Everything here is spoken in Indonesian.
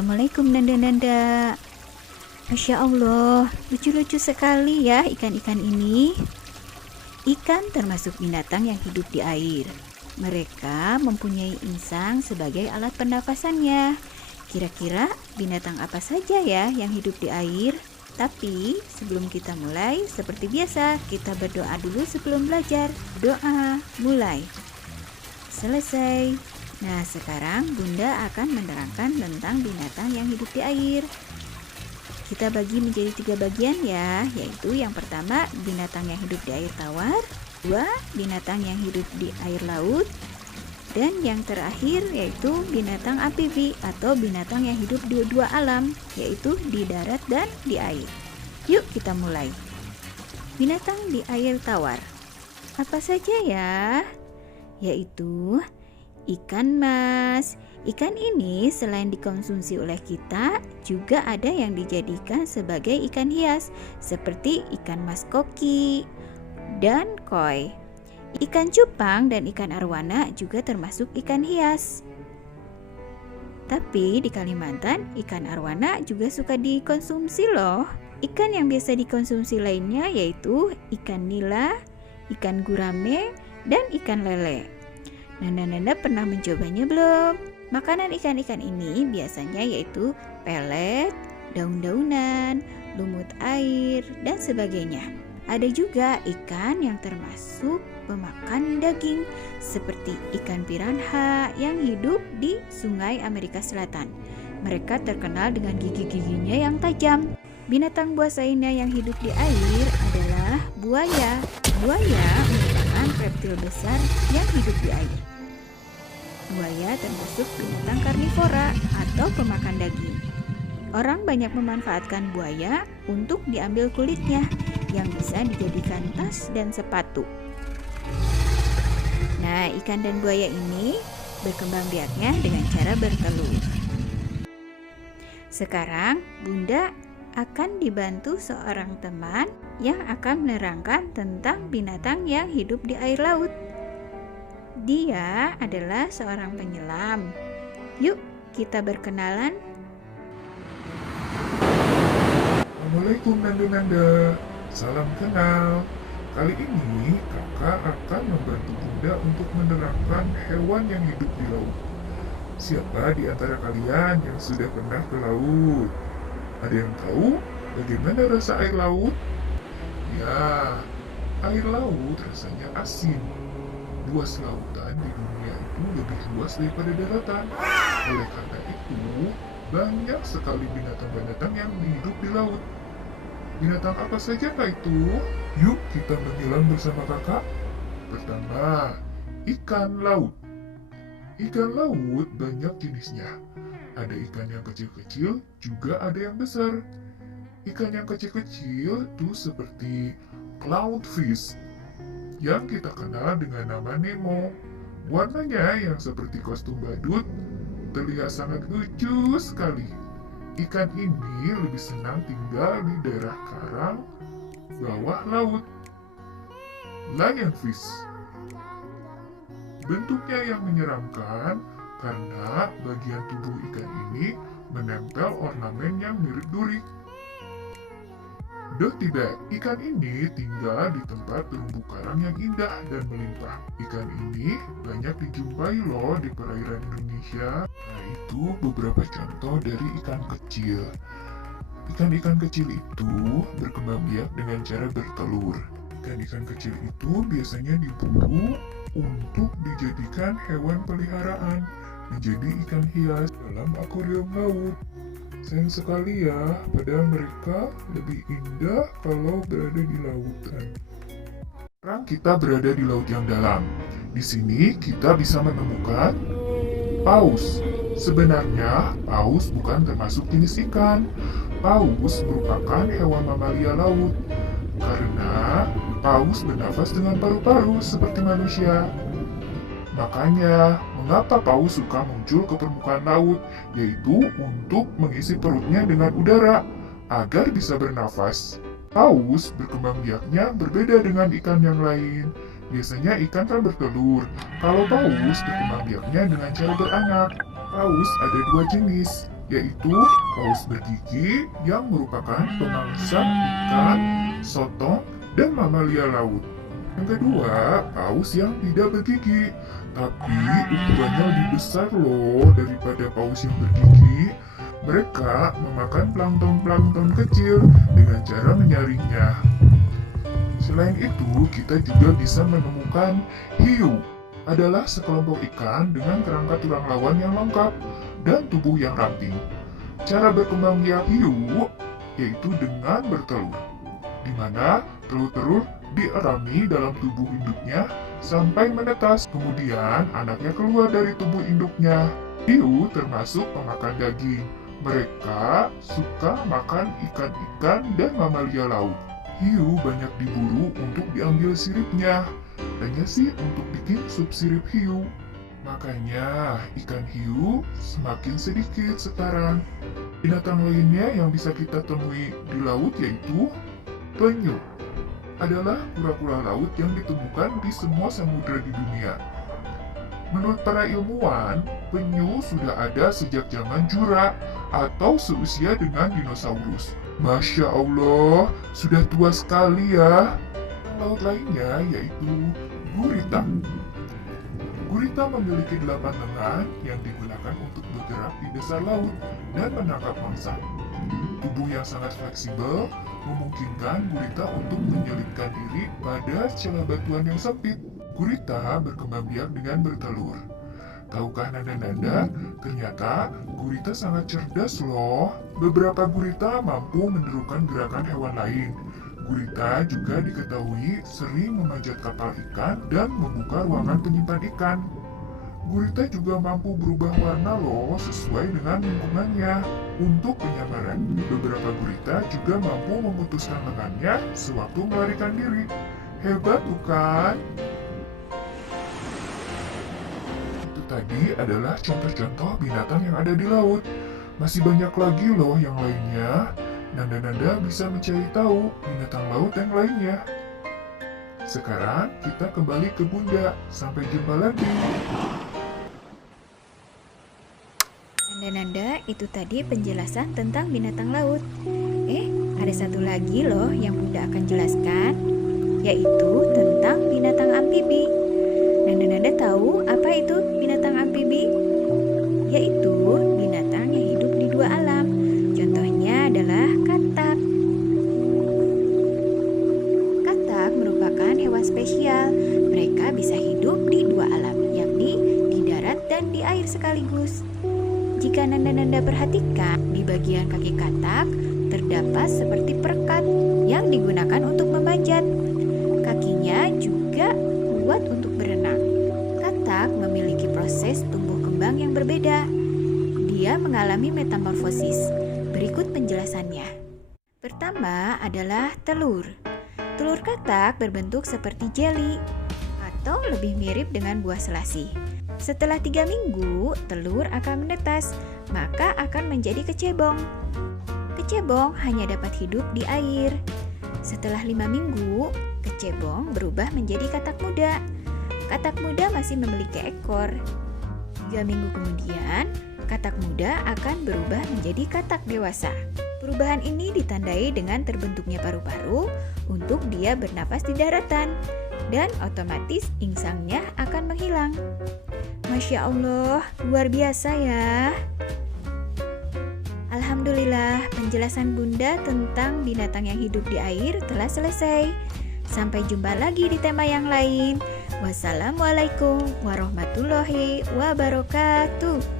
Assalamualaikum Nanda-nanda. Masya Allah, lucu-lucu sekali ya ikan-ikan ini. Ikan termasuk binatang yang hidup di air. Mereka mempunyai insang sebagai alat pernafasannya. Kira-kira binatang apa saja ya yang hidup di air? Tapi sebelum kita mulai, seperti biasa kita berdoa dulu sebelum belajar. Doa, mulai. Selesai. Nah, sekarang Bunda akan menerangkan tentang binatang yang hidup di air. Kita bagi menjadi 3 bagian ya, yaitu yang pertama binatang yang hidup di air tawar, 2 binatang yang hidup di air laut, dan yang terakhir yaitu binatang amfibi atau binatang yang hidup di 2 alam, yaitu di darat dan di air. Yuk kita mulai. Binatang di air tawar. Apa saja ya? Yaitu ikan mas. Ikan ini selain dikonsumsi oleh kita, juga ada yang dijadikan sebagai ikan hias, seperti ikan mas koki dan koi. Ikan cupang dan ikan arwana juga termasuk ikan hias. Tapi di Kalimantan, ikan arwana juga suka dikonsumsi loh. Ikan yang biasa dikonsumsi lainnya yaitu ikan nila, ikan gurame, dan ikan lele. Nanda-nanda pernah mencobanya belum? Makanan ikan-ikan ini biasanya yaitu pelet, daun-daunan, lumut air, dan sebagainya. Ada juga ikan yang termasuk pemakan daging seperti ikan piranha yang hidup di sungai Amerika Selatan. Mereka terkenal dengan gigi-giginya yang tajam. Binatang buas lainnya yang hidup di air adalah buaya. Buaya merupakan reptil besar yang hidup di air. Buaya termasuk binatang karnivora atau pemakan daging. Orang banyak memanfaatkan buaya untuk diambil kulitnya yang bisa dijadikan tas dan sepatu. Nah, ikan dan buaya ini berkembang biaknya dengan cara bertelur. Sekarang, Bunda akan dibantu seorang teman yang akan menerangkan tentang binatang yang hidup di air laut. Dia adalah seorang penyelam. Yuk, kita berkenalan. Assalamualaikum Nanda-nanda. Salam kenal. Kali ini kakak akan membantu Bunda untuk menerangkan hewan yang hidup di laut. Siapa di antara kalian yang sudah pernah ke laut? Ada yang tahu bagaimana rasa air laut? Ya, air laut rasanya asin. Luas lautan di dunia itu lebih luas daripada daratan. Oleh karena itu, banyak sekali binatang-binatang yang hidup di laut. Binatang apa saja kah itu? Yuk kita menyelam bersama kakak. Pertama, ikan laut. Ikan laut banyak jenisnya. Ada ikan yang kecil-kecil, juga ada yang besar. Ikan yang kecil-kecil itu seperti clownfish, yang kita kenal dengan nama Nemo. Warnanya yang seperti kostum badut, terlihat sangat lucu sekali. Ikan ini lebih senang tinggal di daerah karang bawah laut. Lionfish. Bentuknya yang menyeramkan karena bagian tubuh ikan ini menempel ornamen yang mirip duri. Dotty bag. Ikan ini tinggal di tempat terumbu karang yang indah dan melimpah. Ikan ini banyak dijumpai loh di perairan Indonesia. Nah, itu beberapa contoh dari ikan kecil. Ikan-ikan kecil itu berkembang biak dengan cara bertelur. Ikan-ikan kecil itu biasanya diburu untuk dijadikan hewan peliharaan, menjadi ikan hias dalam akuarium laut. Sayang sekali ya, padahal mereka lebih indah kalau berada di lautan. Sekarang kita berada di laut yang dalam. Di sini kita bisa menemukan paus. Sebenarnya paus bukan termasuk jenis ikan. Paus merupakan hewan mamalia laut. Karena paus bernafas dengan paru-paru seperti manusia. Makanya, mengapa paus suka muncul ke permukaan laut, yaitu untuk mengisi perutnya dengan udara, agar bisa bernafas. Paus berkembang biaknya berbeda dengan ikan yang lain. Biasanya ikan kan bertelur, kalau paus berkembang biaknya dengan cara beranak. Paus ada 2 jenis, yaitu paus bergigi yang merupakan pemangsa ikan, sotong, dan mamalia laut. Yang kedua, paus yang tidak bergigi, tapi ukurannya lebih besar loh daripada paus yang bergigi. Mereka memakan plankton-plankton kecil dengan cara menyaringnya. Selain itu, kita juga bisa menemukan hiu. Adalah sekelompok ikan dengan kerangka tulang lawan yang lengkap dan tubuh yang ramping. Cara berkembang biak hiu yaitu dengan bertelur, di mana telur-telur dierami dalam tubuh induknya sampai menetas. Kemudian anaknya keluar dari tubuh induknya. Hiu termasuk pemakan daging. Mereka suka makan ikan-ikan dan mamalia laut. Hiu banyak diburu untuk diambil siripnya. Hanya sih untuk bikin sup sirip hiu. Makanya ikan hiu semakin sedikit sekarang. Binatang lainnya yang bisa kita temui di laut yaitu penyu. Adalah kura-kura laut yang ditemukan di semua samudera di dunia. Menurut para ilmuwan, penyu sudah ada sejak zaman Jura atau seusia dengan dinosaurus. Masya Allah, sudah tua sekali ya. Laut lainnya yaitu gurita. Gurita memiliki 8 lengan yang digunakan untuk bergerak di dasar laut dan menangkap mangsa. Tubuh yang sangat fleksibel memungkinkan gurita untuk menyelipkan diri pada celah batuan yang sempit. Gurita berkembang biak dengan bertelur. Tahukah nanda-nanda, ternyata gurita sangat cerdas loh. Beberapa gurita mampu menirukan gerakan hewan lain. Gurita juga diketahui sering memanjat kapal ikan dan membuka ruangan penyimpan ikan. Gurita juga mampu berubah warna loh sesuai dengan lingkungannya. Untuk penyamaran, beberapa gurita juga mampu memutuskan lengannya sewaktu melarikan diri. Hebat bukan? Itu tadi adalah contoh-contoh binatang yang ada di laut. Masih banyak lagi loh yang lainnya. Nanda-nanda bisa mencari tahu binatang laut yang lainnya. Sekarang kita kembali ke Bunda. Sampai jumpa lagi. Nanda-nanda, itu tadi penjelasan tentang binatang laut. Ada satu lagi loh yang Bunda akan jelaskan, yaitu tentang binatang amfibi. Nanda-nanda tahu apa itu binatang amfibi? Yaitu binatang yang hidup di dua alam. Contohnya adalah katak. Katak merupakan hewan spesial. Mereka bisa hidup di dua alam, yakni di darat dan di air sekaligus. Jika nanda-nanda perhatikan, di bagian kaki katak terdapat seperti perekat yang digunakan untuk memanjat. Kakinya juga kuat untuk berenang. Katak memiliki proses tumbuh kembang yang berbeda. Dia mengalami metamorfosis. Berikut penjelasannya. Pertama adalah telur. Telur katak berbentuk seperti jeli atau lebih mirip dengan buah selasi. Setelah 3 minggu, telur akan menetas, maka akan menjadi kecebong. Kecebong hanya dapat hidup di air. Setelah 5 minggu, kecebong berubah menjadi katak muda. Katak muda masih memiliki ekor. 3 minggu kemudian, katak muda akan berubah menjadi katak dewasa. Perubahan ini ditandai dengan terbentuknya paru-paru untuk dia bernapas di daratan, dan otomatis insangnya akan menghilang. Masya Allah, luar biasa ya. Alhamdulillah, penjelasan Bunda tentang binatang yang hidup di air telah selesai. Sampai jumpa lagi di tema yang lain. Wassalamualaikum warahmatullahi wabarakatuh.